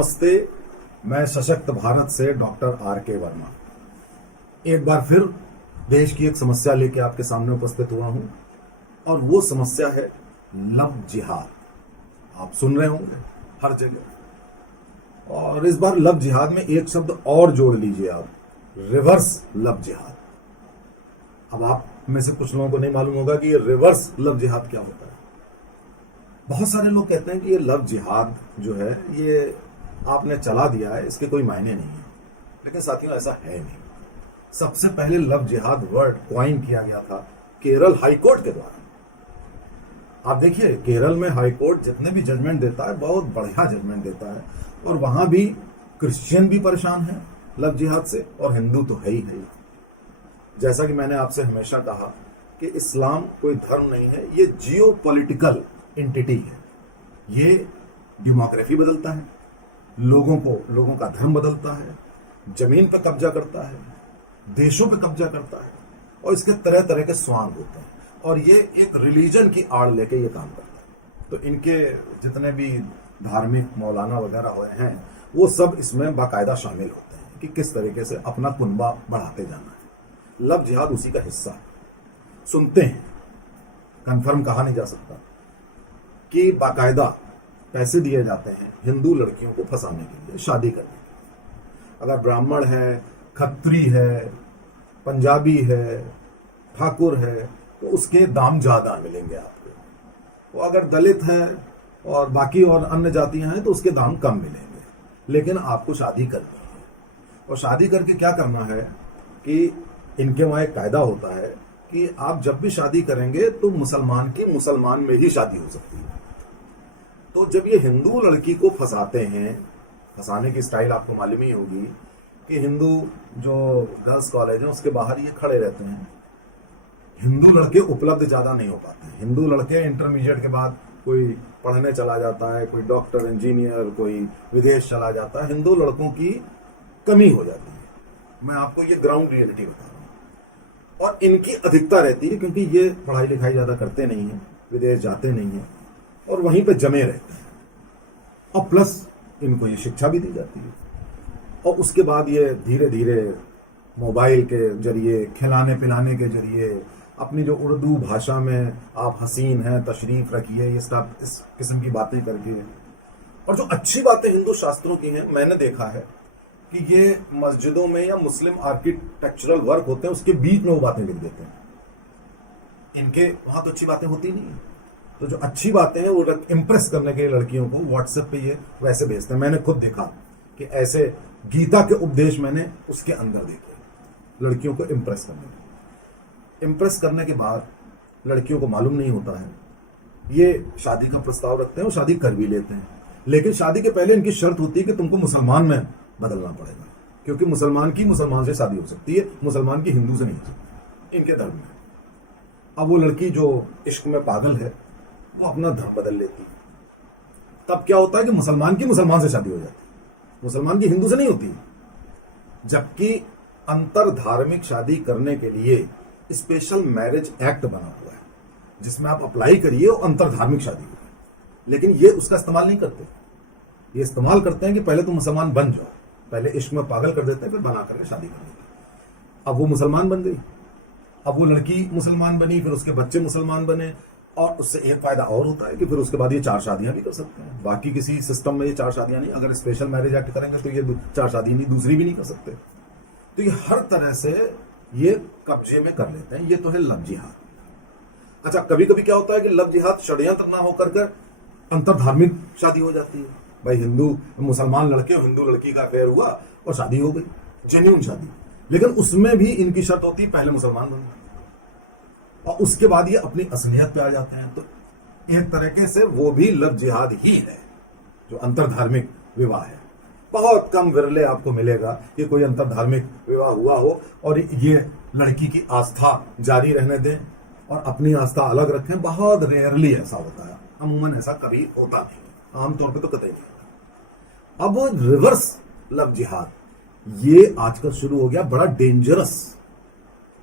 नमस्ते। मैं सशक्त भारत से डॉक्टर R.K. वर्मा एक बार फिर देश की एक समस्या लेके आपके सामने उपस्थित हुआ हूं और वो समस्या है लव जिहाद। आप सुन रहे होंगे हर जगह, और इस बार लव जिहाद में एक शब्द और जोड़ लीजिए आप, रिवर्स लव जिहाद। अब आप में से कुछ लोगों को नहीं मालूम होगा कि ये रिवर्स लव जिहाद क्या होता है। बहुत सारे लोग कहते हैं कि ये लव जिहाद जो है ये आपने चला दिया है, इसके कोई मायने नहीं है, लेकिन साथियों ऐसा है नहीं। सबसे पहले लव जिहाद वर्ड क्वाइन किया गया था केरल हाईकोर्ट के द्वारा। आप देखिए केरल में हाईकोर्ट जितने भी जजमेंट देता है बहुत बढ़िया जजमेंट देता है, और वहां भी क्रिश्चियन भी परेशान है लव जिहाद से और हिंदू तो है ही। जैसा कि मैंने आपसे हमेशा कहा कि इस्लाम कोई धर्म नहीं है, ये जियो पॉलिटिकल एंटिटी है। ये डेमोग्राफी बदलता है, लोगों का धर्म बदलता है, जमीन पर कब्जा करता है, देशों पे कब्जा करता है, और इसके तरह तरह के स्वांग होते हैं, और ये एक रिलीजन की आड़ लेके ये काम करता है। तो इनके जितने भी धार्मिक मौलाना वगैरह हुए हैं वो सब इसमें बाकायदा शामिल होते हैं कि किस तरीके से अपना कुनबा बढ़ाते जाना है। लव जिहाद उसी का हिस्सा है। सुनते हैं, कंफर्म कहा नहीं जा सकता, कि बाकायदा पैसे दिए जाते हैं हिंदू लड़कियों को फंसाने के लिए, शादी करने के लिए। अगर ब्राह्मण है, खत्री है, पंजाबी है, ठाकुर है, तो उसके दाम ज्यादा मिलेंगे आपको। वो अगर दलित है और बाकी और अन्य जातियां हैं तो उसके दाम कम मिलेंगे, लेकिन आपको शादी करनी है। और शादी करके क्या करना है कि इनके वहां एक कायदा होता है कि आप जब भी शादी करेंगे तो मुसलमान की मुसलमान में ही शादी हो सकती है। तो जब ये हिंदू लड़की को फंसाते हैं, फंसाने की स्टाइल आपको मालूम ही होगी कि हिंदू जो गर्ल्स कॉलेज है उसके बाहर ये खड़े रहते हैं। हिंदू लड़के उपलब्ध ज्यादा नहीं हो पाते हैं। हिंदू लड़के इंटरमीडिएट के बाद कोई पढ़ने चला जाता है, कोई डॉक्टर, इंजीनियर, कोई विदेश चला जाता है। हिंदू लड़कों की कमी हो जाती है। मैं आपको ये ग्राउंड रियलिटी बता रहा हूँ। और इनकी अधिकता रहती है क्योंकि ये पढ़ाई लिखाई ज्यादा करते नहीं है, विदेश जाते नहीं है, और वहीं पे जमे रहते हैं। और प्लस इनको ये शिक्षा भी दी जाती है। और उसके बाद ये धीरे धीरे मोबाइल के जरिए, खिलाने पिलाने के जरिए, अपनी जो उर्दू भाषा में आप हसीन हैं, तशरीफ रखिए, ये सब इस किस्म की बातें करके, और जो अच्छी बातें हिंदू शास्त्रों की हैं, मैंने देखा है कि ये मस्जिदों में या मुस्लिम आर्किटेक्चरल वर्क होते हैं उसके बीच में वो बातें लिख देते हैं। इनके वहां तो अच्छी बातें होती नहीं है, तो जो अच्छी बातें हैं वो इम्प्रेस करने के लिए लड़कियों को व्हाट्सएप पे ये वैसे भेजते हैं। मैंने खुद देखा कि ऐसे गीता के उपदेश मैंने उसके अंदर देखे, लड़कियों को इम्प्रेस करने के बाद लड़कियों को मालूम नहीं होता है, ये शादी का प्रस्ताव रखते हैं और शादी कर भी लेते हैं। लेकिन शादी के पहले इनकी शर्त होती है कि तुमको मुसलमान में बदलना पड़ेगा, क्योंकि मुसलमान की मुसलमान से शादी हो सकती है, मुसलमान की हिंदू से नहीं हो सकती इनके धर्म में। अब वो लड़की जो इश्क में पागल है वो अपना धर्म बदल लेती है। तब क्या होता है कि मुसलमान की मुसलमान से शादी हो जाती है, मुसलमान की हिंदू से नहीं होती। जबकि अंतर धार्मिक शादी करने के लिए स्पेशल मैरिज एक्ट बना हुआ है, जिसमें आप अप्लाई करिए और अंतर धार्मिक शादी हो। लेकिन ये उसका इस्तेमाल नहीं करते। ये इस्तेमाल करते हैं कि पहले तुम मुसलमान बन जाओ, पहले इश्क में पागल कर देते हैं, फिर बना करके शादी कर देते हैं। अब वो मुसलमान बन गई, अब वो लड़की मुसलमान बनी, फिर उसके बच्चे मुसलमान बने, और उससे एक फायदा और होता है कि फिर उसके बाद ये 4 शादियां भी कर सकते हैं। बाकी किसी सिस्टम में ये 4 शादियां नहीं, अगर स्पेशल मैरिज एक्ट करेंगे तो ये 4 शादी नहीं, दूसरी भी नहीं कर सकते। तो ये हर तरह से ये कब्जे में कर लेते हैं। ये तो है लव जिहाद। अच्छा, कभी कभी क्या होता है कि लव जिहाद षड्यंत्र ना होकर कर अंतर धार्मिक शादी हो जाती है। भाई हिंदू मुसलमान लड़के और हिंदू लड़की का अफेयर हुआ और शादी हो गई, जेन्युइन शादी। लेकिन उसमें भी इनकी शर्त होती है पहले मुसलमान बनना, और उसके बाद ये अपनी असलियत पे आ जाते हैं। तो एक तरीके से वो भी लव जिहाद ही है, जो अंतरधार्मिक विवाह है। बहुत कम विरले आपको मिलेगा कि कोई अंतरधार्मिक विवाह हुआ हो और ये लड़की की आस्था जारी रहने दें और अपनी आस्था अलग रखें। बहुत रेयरली ऐसा होता है, अमूमन ऐसा कभी होता नहीं, आमतौर पे तो कतई नहीं होता। अब रिवर्स लव जिहाद ये आजकल शुरू हो गया, बड़ा डेंजरस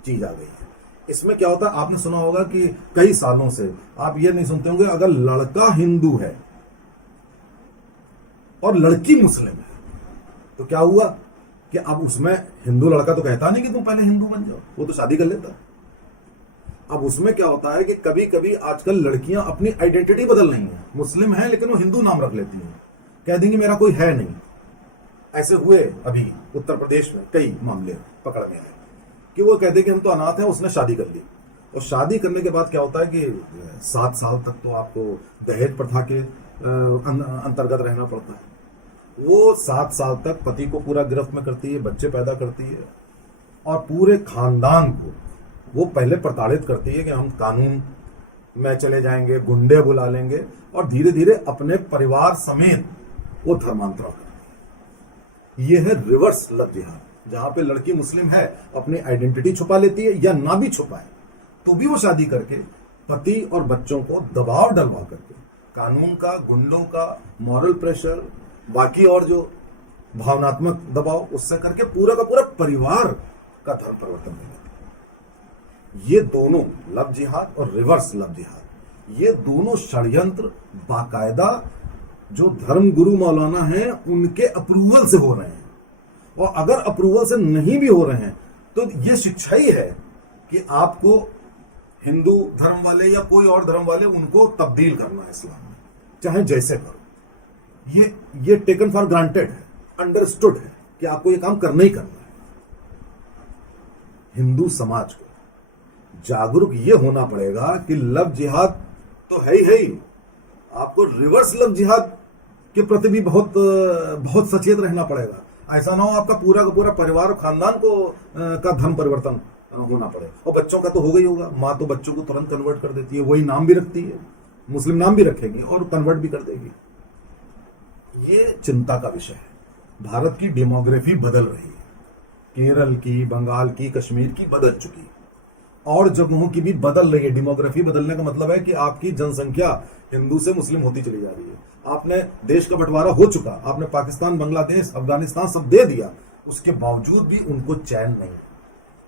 चीज आ गई है। इसमें क्या होता है, आपने सुना होगा कि कई सालों से आप ये नहीं सुनते होंगे, अगर लड़का हिंदू है और लड़की मुस्लिम है, तो क्या हुआ कि अब उसमें हिंदू लड़का तो कहता नहीं कि तुम पहले हिंदू बन जाओ, वो तो शादी कर लेता। अब उसमें क्या होता है कि कभी कभी आजकल लड़कियां अपनी आइडेंटिटी बदल रही हैं, मुस्लिम है लेकिन वो हिंदू नाम रख लेती हैं, कह देंगी मेरा कोई है नहीं। ऐसे हुए अभी उत्तर प्रदेश में कई मामले पकड़ में आए कि वो कहते कि हम तो अनाथ हैं, उसने शादी कर ली। और शादी करने के बाद क्या होता है कि 7 साल तक तो आपको दहेज प्रथा के अंतर्गत रहना पड़ता है। वो 7 साल तक पति को पूरा गिरफ्त में करती है, बच्चे पैदा करती है और पूरे खानदान को वो पहले प्रताड़ित करती है कि हम कानून में चले जाएंगे, गुंडे बुला लेंगे, और धीरे धीरे अपने परिवार समेत वो धर्मांतरण करती है। ये है रिवर्स लव जिहाद, जहां पे लड़की मुस्लिम है, अपनी आइडेंटिटी छुपा लेती है या ना भी छुपाए तो भी वो शादी करके पति और बच्चों को दबाव डलवा करके कानून का, गुंडों का, मॉरल प्रेशर, बाकी और जो भावनात्मक दबाव, उससे करके पूरा का पूरा परिवार का धर्म परिवर्तन कर देती है। ये दोनों लव जिहाद और रिवर्स लव जिहाद, ये दोनों षड्यंत्र बाकायदा जो धर्म गुरु मौलाना हैं उनके अप्रूवल से हो रहे हैं। और अगर अप्रूवल से नहीं भी हो रहे हैं तो ये शिक्षा ही है कि आपको हिंदू धर्म वाले या कोई और धर्म वाले उनको तब्दील करना है इस्लाम में, चाहे जैसे करो। ये टेकन फॉर ग्रांटेड है, अंडरस्टूड है कि आपको ये काम करना ही करना है। हिंदू समाज को जागरूक ये होना पड़ेगा कि लव जिहाद तो है ही, आपको रिवर्स लव जिहाद के प्रति भी बहुत बहुत सचेत रहना पड़ेगा। ऐसा ना हो आपका पूरा का पूरा परिवार और खानदान को का धर्म परिवर्तन होना पड़े। और बच्चों का तो होगा ही होगा, माँ तो बच्चों को तुरंत कन्वर्ट कर देती है, वही नाम भी रखती है, मुस्लिम नाम भी रखेगी और कन्वर्ट भी कर देगी। ये चिंता का विषय है। भारत की डेमोग्राफी बदल रही है, केरल की, बंगाल की, कश्मीर की बदल चुकी है, और जगहों की भी बदल रही है। डेमोग्राफी बदलने का मतलब है कि आपकी जनसंख्या हिंदू से मुस्लिम होती चली जा रही है। आपने देश का बंटवारा हो चुका, आपने पाकिस्तान, बांग्लादेश, अफगानिस्तान सब दे दिया, उसके बावजूद भी उनको चैन नहीं।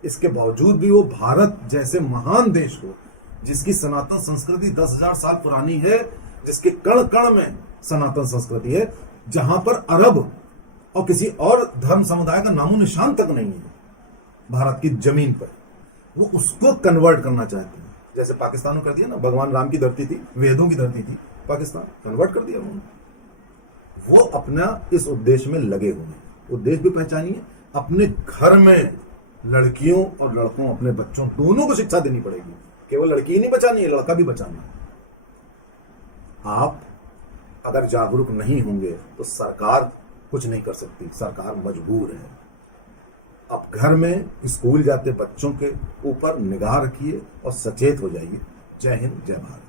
इसके बावजूद भी वो भारत जैसे महान देश को, जिसकी सनातन संस्कृति 10,000 साल पुरानी है, जिसके कण कण में सनातन संस्कृति है, जहां पर अरब और किसी और धर्म समुदाय का नामो निशान तक नहीं है भारत की जमीन पर, वो उसको कन्वर्ट करना चाहते हैं। जैसे पाकिस्तान ने कर दिया ना, भगवान राम की धरती थी, वेदों की धरती थी पाकिस्तान, कन्वर्ट कर दिया उन्होंने। वो अपना इस उद्देश्य में लगे हुए हैं। उद्देश्य भी पहचानिए, अपने घर में लड़कियों और लड़कों, अपने बच्चों दोनों को शिक्षा देनी पड़ेगी। केवल लड़की ही नहीं बचानी है, लड़का भी बचाना है। आप अगर जागरूक नहीं होंगे तो सरकार कुछ नहीं कर सकती, सरकार मजबूर है। अब घर में स्कूल जाते बच्चों के ऊपर निगाह रखिए और सचेत हो जाइए। जय हिंद, जय भारत।